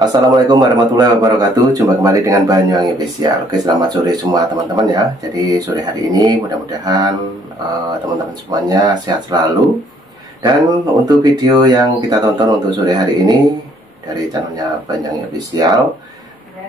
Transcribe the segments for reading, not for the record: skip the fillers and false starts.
Assalamualaikum warahmatullahi wabarakatuh. Jumpa kembali dengan Banyuwangi Official. Oke, selamat sore semua teman-teman ya. Jadi sore hari ini mudah-mudahan teman-teman semuanya sehat selalu. Dan untuk video yang kita tonton untuk sore hari ini dari channelnya Banyuwangi Official,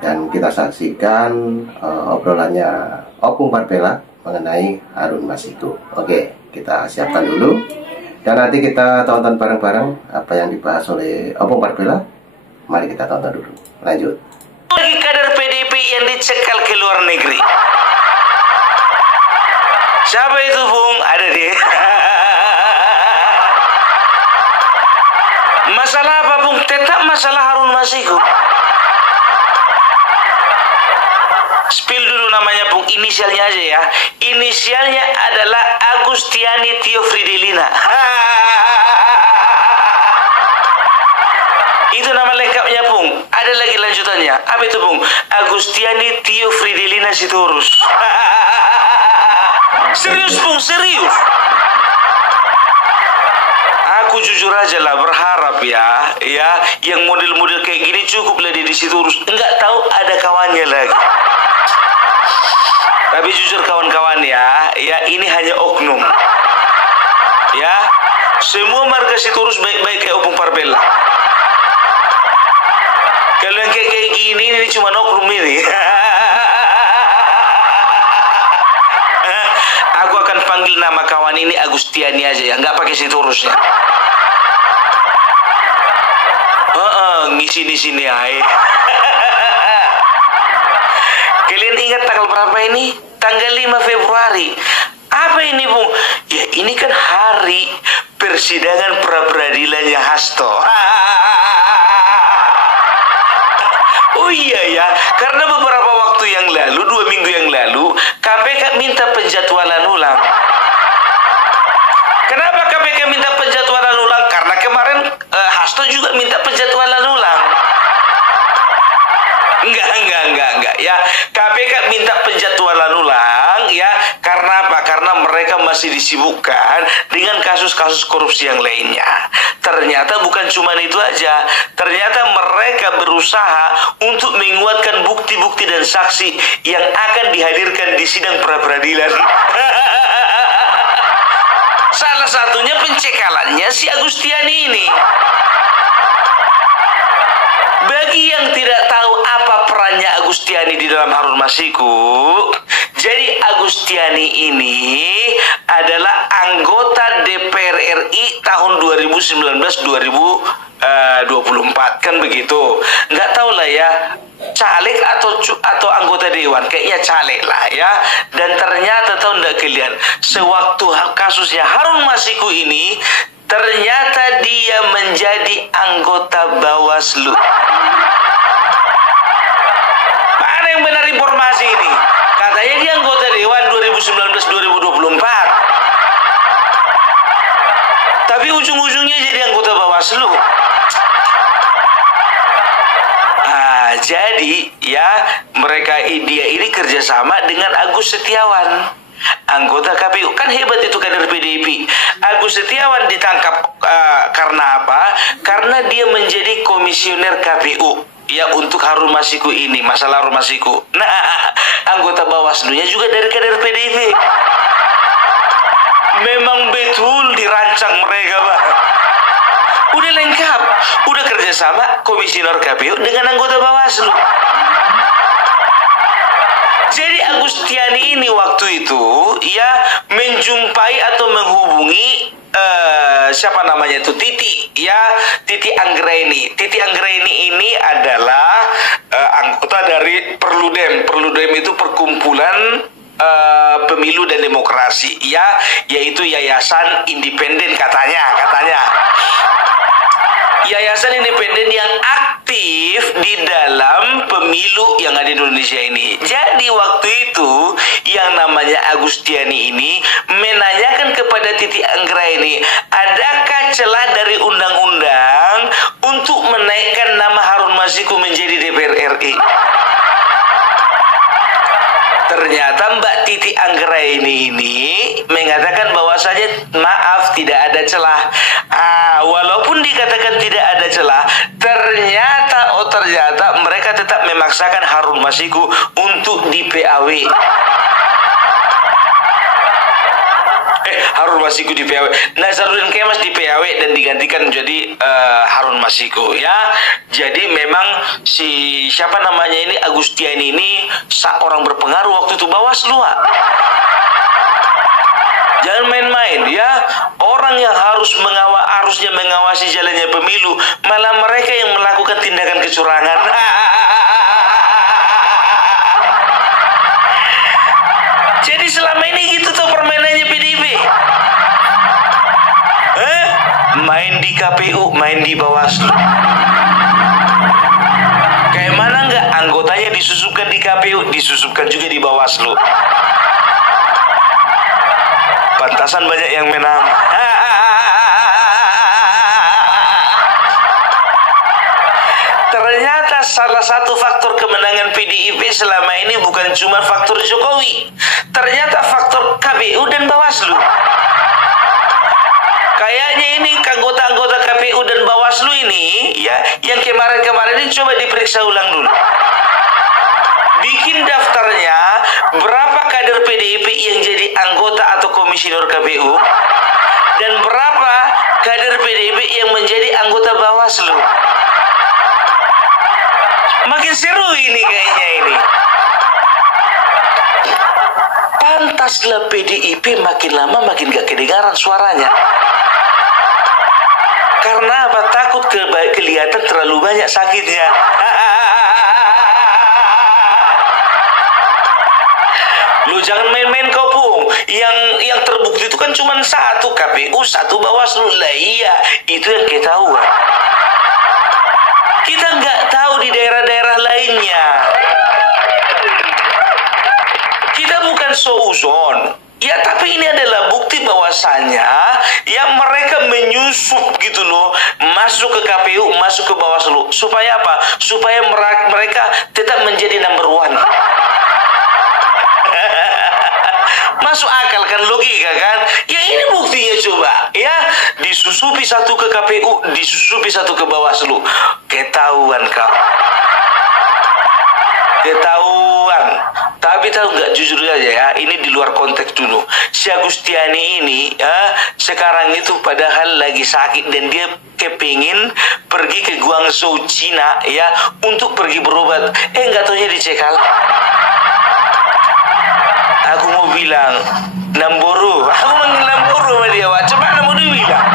dan kita saksikan obrolannya Opung Parbella mengenai Harun Masiku. Oke, kita siapkan dulu dan nanti kita tonton bareng-bareng apa yang dibahas oleh Opung Parbella. Mari kita tonton dulu. Lanjut. Lagi kader PDIP yang dicekal ke luar negeri. Siapa itu, Bung? Ada dia. Masalah apa, Bung? Tetap masalah Harun Masiku. Spill dulu namanya, Bung. Inisialnya aja ya. Inisialnya adalah Agustiani Tio Fridelina. Itu nama lengkapnya, Bung. Ada lagi lanjutannya. Apa itu, Bung? Agustiani Tio Fridelina Sitorus. Serius, Bung, serius. Aku jujur aja lah berharap ya, yang model-model kayak gini cukup lah di Sitorus. Enggak tahu ada kawannya lagi. Tapi jujur kawan-kawan ya, ini hanya oknum. Ya, semua marga Sitorus baik-baik kayak Opung Parbella. Kalau yang kayak gini ini cuma oknum ini. Aku akan panggil nama kawan ini Agustiani aja ya, nggak pakai Sitorus ya. Ngisi di sini aja. Kalian ingat tanggal berapa ini? Tanggal 5 Februari. Apa ini, Bung? Ya ini kan hari persidangan pra-peradilannya Hasto. Oh iya ya, karena beberapa waktu yang lalu, 2 minggu yang lalu, KPK minta penjadwalan ulang. Kenapa KPK minta penjadwalan ulang? Karena kemarin Hasto juga minta penjadwalan ulang. Enggak ya. KPK minta penjadwalan ulang ya, karena apa? Karena mereka masih disibukkan dengan kasus-kasus korupsi yang lainnya. Ternyata bukan cuma itu aja. Ternyata mereka berusaha untuk menguatkan bukti-bukti dan saksi yang akan dihadirkan di sidang pra-peradilan. Salah satunya pencekalannya si Agustiani ini. Bagi yang tidak tahu apa perannya Agustiani di dalam Harun Masiku, jadi Agustiani ini adalah anggota DPR RI tahun 2019-2024 kan begitu. Nggak tahu lah ya, caleg atau anggota dewan, kayaknya caleg lah ya. Dan ternyata tahu nggak kalian, sewaktu kasusnya Harun Masiku ini, ternyata dia menjadi anggota Bawaslu. Mana yang benar informasi ini? Katanya dia anggota Dewan 2019-2024. Tapi ujung-ujungnya jadi anggota Bawaslu. Jadi ya dia ini kerjasama dengan Agus Setiawan, anggota KPU. Kan hebat itu kader PDIP. Agus Setiawan ditangkap karena apa? Karena dia menjadi komisioner KPU ya untuk Harun Masiku ini, masalah Harun Masiku. Nah, anggota Bawaslu-nya juga dari kader PDIP. Memang betul dirancang mereka, Pak. Udah lengkap, udah kerjasama komisioner KPU dengan anggota Bawaslu. Jadi Agustiani ini waktu itu ya menjumpai atau menghubungi siapa namanya itu, Titi Anggraini. Titi Anggraini ini adalah anggota dari Perludem. Perludem itu perkumpulan pemilu dan demokrasi ya, yaitu yayasan independen katanya. Yayasan independen yang aktif di dalam pemilu yang ada di Indonesia ini. Jadi waktu itu yang namanya Agustiani ini menanyakan kepada Titi Anggraini, adakah celah dari undang-undang untuk menaikkan nama Harun Masiku menjadi DPR RI? Ternyata Mbak Titi Anggraini ini mengatakan bahwasanya maaf, tidak ada celah. Walaupun dikatakan tidak ada celah, ternyata memaksakan Harun Masiku untuk di PAW. Harun Masiku di PAW, Nazaruddin Kemas di PAW dan digantikan menjadi Harun Masiku ya. Jadi memang si siapa namanya ini Agustiani ini seorang berpengaruh waktu itu Bawaslu. Jangan main-main ya. Orang yang harusnya mengawasi jalannya pemilu, malah mereka yang melakukan tindakan kecurangan. Jadi selama ini gitu tuh permainannya PDIP. Main di KPU, main di Bawaslu. Kayak mana nggak anggotanya disusupkan di KPU, disusupkan juga di Bawaslu. Pantasan banyak yang menang. Ternyata salah satu faktor kemenangan PDIP selama ini bukan cuma faktor Jokowi. Ternyata faktor KPU dan Bawaslu. Kayaknya ini anggota-anggota KPU dan Bawaslu ini ya, yang kemarin-kemarin ini coba diperiksa ulang dulu. Bikin daftarnya berapa kader PDIP yang jadi anggota atau komisioner KPU dan berapa kader PDIP yang menjadi anggota Bawaslu. Makin seru ini kayaknya ini. Pantaslah PDIP makin lama makin gak kedengaran suaranya. Karena apa? Takut kelihatan terlalu banyak sakitnya. Lu jangan main-main kau Pung. Yang terbukti itu kan cuma satu KPU, satu Bawaslu. Lah iya, itu yang kita tahu. Kita nggak tahu di daerah-daerah lainnya. Kita bukan seuzon. Ya, tapi ini adalah bukti bahwasannya ya mereka menyusup gitu loh, masuk ke KPU, masuk ke Bawaslu. Supaya apa? Supaya mereka tetap menjadi number one. Masuk akal kan, logika kan? Ya ini buktinya coba ya, disusupi satu ke KPU, disusupi satu ke Bawaslu. Ketahuan kau. Ketahuan. Tapi tahu nggak, jujur aja ya, ini di luar konteks dulu. Si Agustiani ini ya, sekarang itu padahal lagi sakit dan dia kepingin pergi ke Guangzhou, Cina ya, untuk pergi berobat. Nggak taunya dicekal. Aku mau bilang Namburu. Aku manggil Namburu sama dia. Coba mau dibilang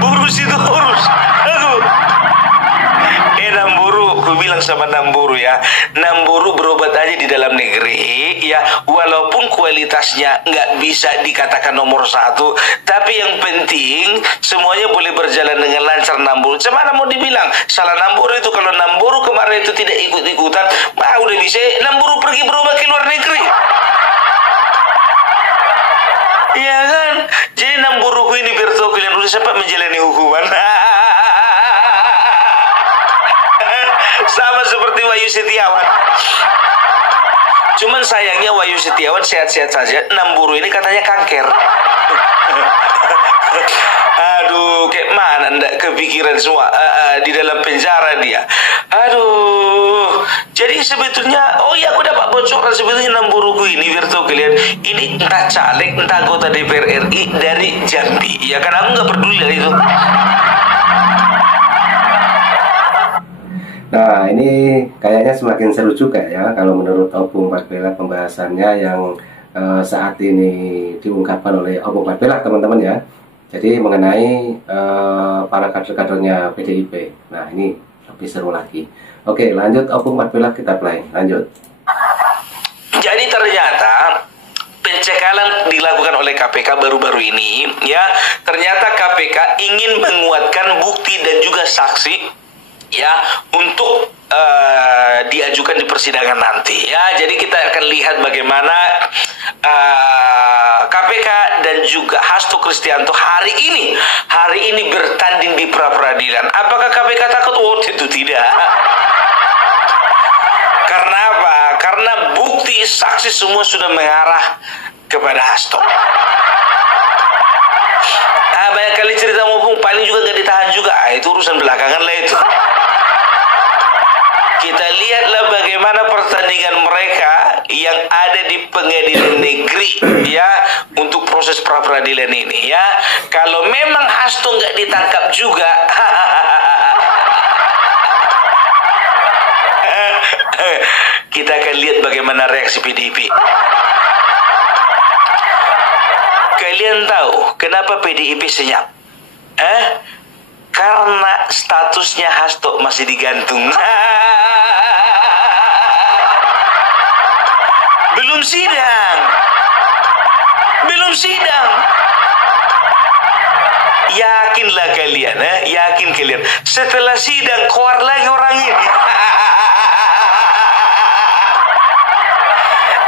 urus itu urus. Namburu, aku bilang sama Namburu ya, Namburu berobat aja di dalam negeri ya, walaupun kualitasnya nggak bisa dikatakan nomor satu, tapi yang penting semuanya boleh berjalan dengan lancar. Namburu, cemana mau dibilang salah Namburu itu? Kalau Namburu kemarin itu tidak ikut-ikutan, udah bisa Namburu pergi berobat ke luar negeri. Iya kan? Jadi Namburuku ini biar tahu kalian udah sempat menjalani hukuman. Sama seperti Wahyu Setiawan. Cuman sayangnya Wahyu Setiawan sehat-sehat saja. Namburu ini katanya kanker. Aduh, kayak mana ndak kepikiran semua di dalam penjara dia. Aduh. Jadi sebetulnya, oh ya aku dapat bocoran sebetulnya Namburuku ini biar tahu kalian, ini entah caleg, entah anggota DPR RI dari Jambi. Ya kan, aku nggak peduli dari itu. Nah, ini kayaknya semakin seru juga ya kalau menurut Opung Patbela pembahasannya yang saat ini diungkapkan oleh Opung Patbela, teman-teman ya. Jadi mengenai para kader-kadernya PDIP. Nah, ini lebih seru lagi. Oke, lanjut Opung Patbela, kita play. Lanjut. Jadi ternyata pencekalan dilakukan oleh KPK baru-baru ini ya. Ternyata KPK ingin menguatkan bukti dan juga saksi ya, untuk diajukan di persidangan nanti ya. Jadi kita akan lihat bagaimana KPK dan juga Hasto Kristianto hari ini bertanding di pra-peradilan. Apakah KPK takut? Oh, tentu tidak. Karena apa? Karena bukti saksi semua sudah mengarah kepada Hasto. Banyak kali cerita mumpung paling juga nggak ditahan juga. Itu urusan belakangan lah itu. lihatlah bagaimana pertandingan mereka yang ada di pengadilan negeri ya untuk proses pra peradilan ini ya. Kalau memang Hasto nggak ditangkap juga, kita akan lihat bagaimana reaksi PDIP. Kalian tahu kenapa PDIP senyap? Karena statusnya Hasto masih digantung. Belum sidang. Belum sidang. Yakinlah kalian, yakin kalian. Setelah sidang keluar lagi orang ini.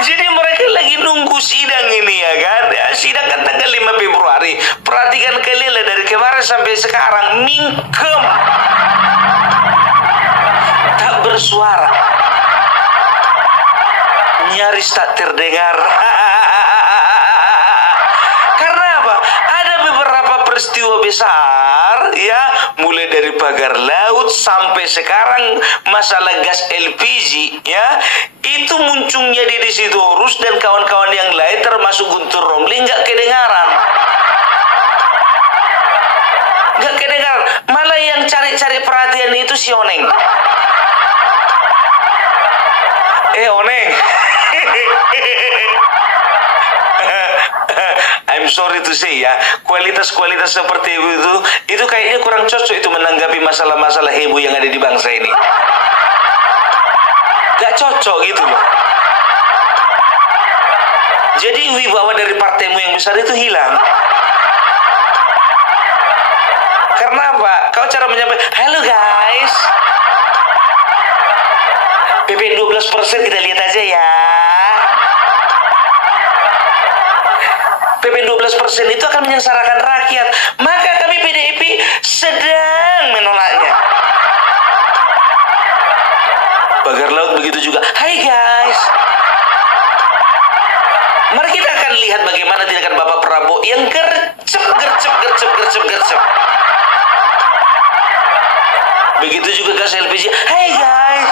Jadi mereka lagi nunggu sidang ini ya kan. Ya, sidang kan tanggal 5 Februari. Perhatikan kalian lah dari kemarin sampai sekarang mingkem. Tak bersuara. Nyaris tak terdengar. Karena apa? Ada beberapa peristiwa besar ya, mulai dari pagar laut sampai sekarang masalah gas LPG ya, itu munculnya di Sitorus dan kawan-kawan yang lain termasuk Guntur Romli nggak kedengaran. Nggak kedengaran. Malah yang cari-cari perhatian itu si Oneng. Oneng. I'm sorry to say ya, kualitas-kualitas seperti itu kayaknya kurang cocok itu menanggapi masalah-masalah heboh yang ada di bangsa ini. Gak cocok gitu loh. Jadi wibawa dari partaimu yang besar itu hilang. Karena apa? Kau cara menyampaikan, halo guys, PPN 12% kita lihat aja ya. PPN 12% itu akan menyengsarakan rakyat. Maka kami PDIP sedang menolaknya. Pagar laut begitu juga. Hai guys. Mari kita akan lihat bagaimana tindakan Bapak Prabowo yang gercep. Begitu juga gas LPG. Hai guys.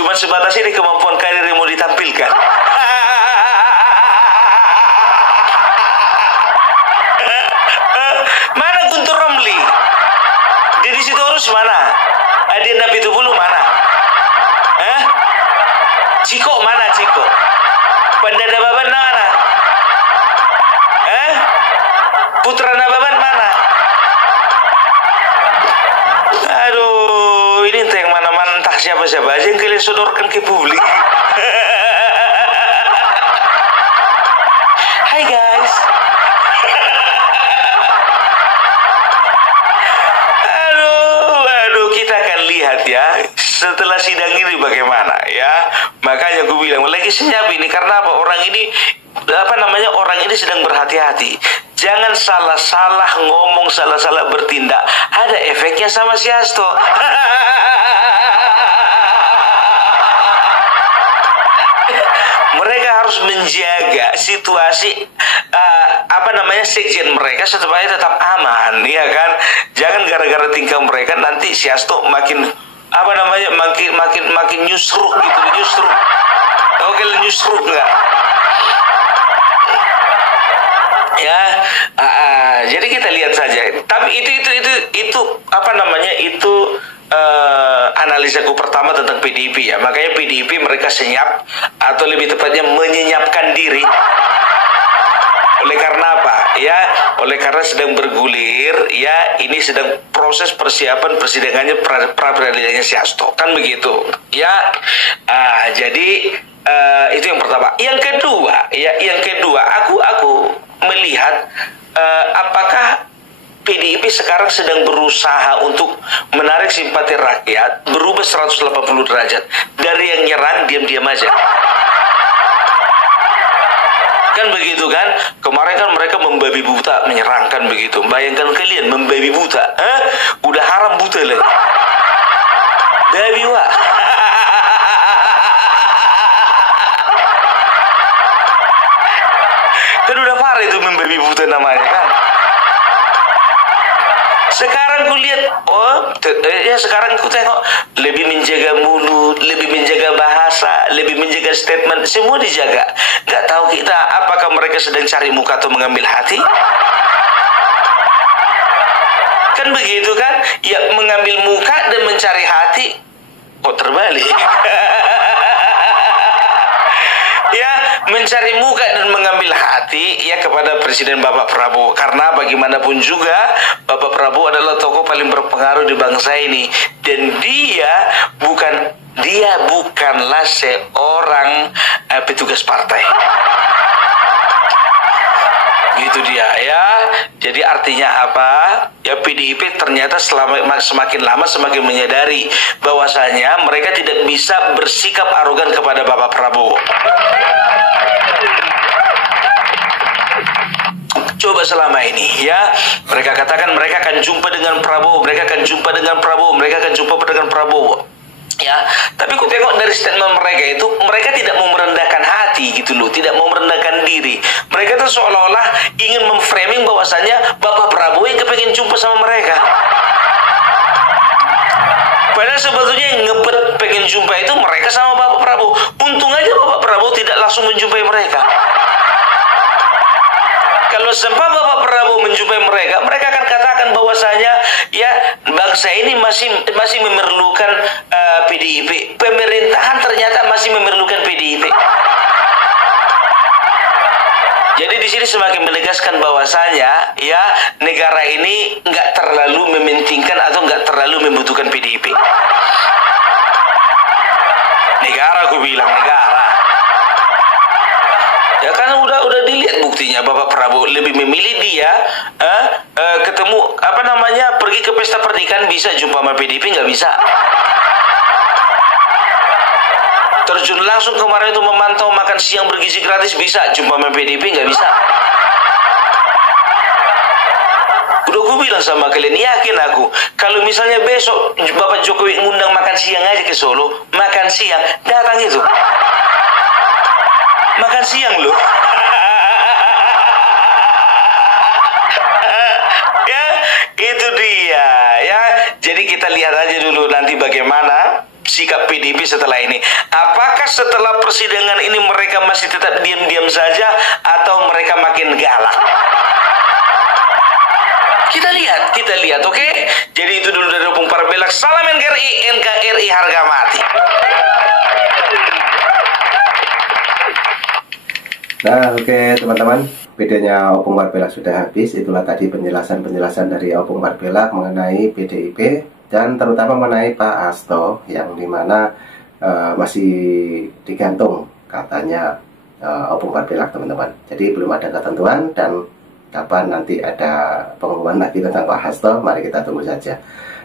Cuma sebatas ini kemampuan karir yang mau ditampilkan. Mana Guntur Romli? Di situ harus mana? Adian Napitupulu mana? Ciko mana Ciko? Pandada Baban mana? Putra Nababan mana? Aduh, ini entah yang mana-mana, entah siapa-siapa aja yang kalian sodorkan ke publik. Hai guys. Aduh, kita akan lihat ya setelah sidang ini bagaimana ya. Makanya gue bilang lagi senyap ini karena apa? Orang ini orang ini sedang berhati-hati. Jangan salah-salah ngomong, salah-salah bertindak. Ada efeknya sama si Hasto. Mereka harus menjaga situasi sekjen mereka supaya tetap aman, ya kan? Jangan gara-gara tingkah mereka nanti si Hasto makin makin nyusruk gitu, nyusruk. Tahu kalian nyusruk nggak? Ya, jadi kita lihat saja. Tapi itu analisaku pertama tentang PDIP ya. Makanya PDIP mereka senyap atau lebih tepatnya menyenyapkan diri. Oleh karena apa? Ya, oleh karena sedang bergulir ya, ini sedang proses persiapan persidangannya pra peradilannya si Hasto. Kan begitu. Ya. Jadi itu yang pertama. Yang kedua, aku melihat apakah PDIP sekarang sedang berusaha untuk menarik simpati rakyat, berubah 180 derajat dari yang nyerang diam-diam aja. Kan begitu kan? Kemarin kan mereka membabi buta menyerang kan begitu. Bayangkan kalian membabi buta, udah haram buta lagi. Babi wa. Kan udah parah itu membabi buta namanya kan. Sekarang ku lihat, ya sekarang ku tengok lebih menjaga mulut, lebih menjaga bahasa, lebih menjaga statement, semua dijaga. Gak tahu kita apakah mereka sedang cari muka atau mengambil hati? Kan begitu kan? Ya mengambil muka dan mencari hati. Oh terbalik. Ya mencari muka dan mengambil hati ya kepada Presiden Bapak Prabowo, karena bagaimanapun juga Bapak Prabowo adalah tokoh paling berpengaruh di bangsa ini, dan dia bukanlah seorang petugas partai. Itu dia ya. Jadi artinya apa? Ya PDIP ternyata semakin lama semakin menyadari bahwasanya mereka tidak bisa bersikap arogan kepada Bapak Prabowo. Coba selama ini ya, mereka katakan mereka akan jumpa dengan Prabowo, mereka akan jumpa dengan Prabowo, mereka akan jumpa dengan Prabowo. Ya, tapi ku tengok dari statement mereka itu, mereka tidak mau merendahkan hati gitu loh, tidak mau merendahkan diri. Mereka tuh seolah-olah ingin memframing bahwasanya Bapak Prabowo yang kepengen jumpa sama mereka. Padahal sebetulnya yang ngebet pengen jumpa itu mereka sama Bapak Prabowo. Untung aja Bapak Prabowo tidak langsung menjumpai mereka. Kalau sempat Bapak Prabowo menjumpai mereka, mereka akan katakan bahwasanya ya bangsa ini masih memerlukan PDIP. Pemerintahan ternyata masih memerlukan PDIP. Jadi di sini semakin menegaskan bahwasanya ya negara ini nggak terlalu mementingkan atau nggak terlalu membutuhkan PDIP. Negara, aku bilang negara. Ya kan udah dilihat buktinya, Bapak Prabowo lebih memilih dia ketemu pergi ke pesta pernikahan bisa, jumpa sama PDIP nggak bisa. Terjun langsung kemarin itu memantau makan siang bergizi gratis bisa, jumpa sama PDIP nggak bisa. Udah gue bilang sama kalian, yakin aku kalau misalnya besok Bapak Jokowi ngundang makan siang aja ke Solo, makan siang datang itu. Makan siang loh. Ya, itu dia ya. Jadi kita lihat aja dulu nanti bagaimana sikap PDIP setelah ini. Apakah setelah persidangan ini mereka masih tetap diam-diam saja atau mereka makin galak? Kita lihat, oke? Jadi itu dulu dari Opung Parbelak. Salam NKRI harga mati. Nah, oke teman-teman, videonya Opung Parbelak sudah habis. Itulah tadi penjelasan dari Opung Parbelak mengenai PDIP dan terutama mengenai Pak Hasto yang dimana masih digantung katanya Opung Parbelak, teman-teman. Jadi belum ada ketentuan dan kapan nanti ada pengumuman lagi tentang Pak Hasto, mari kita tunggu saja.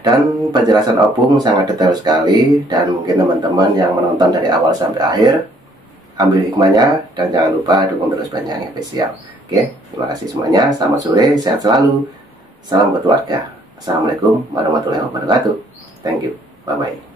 Dan penjelasan Opung sangat detail sekali dan mungkin teman-teman yang menonton dari awal sampai akhir ambil hikmahnya, dan jangan lupa dukung terus Banyak yang Spesial. Oke, terima kasih semuanya. Selamat sore, sehat selalu. Salam keluarga. Assalamualaikum warahmatullahi wabarakatuh. Thank you. Bye-bye.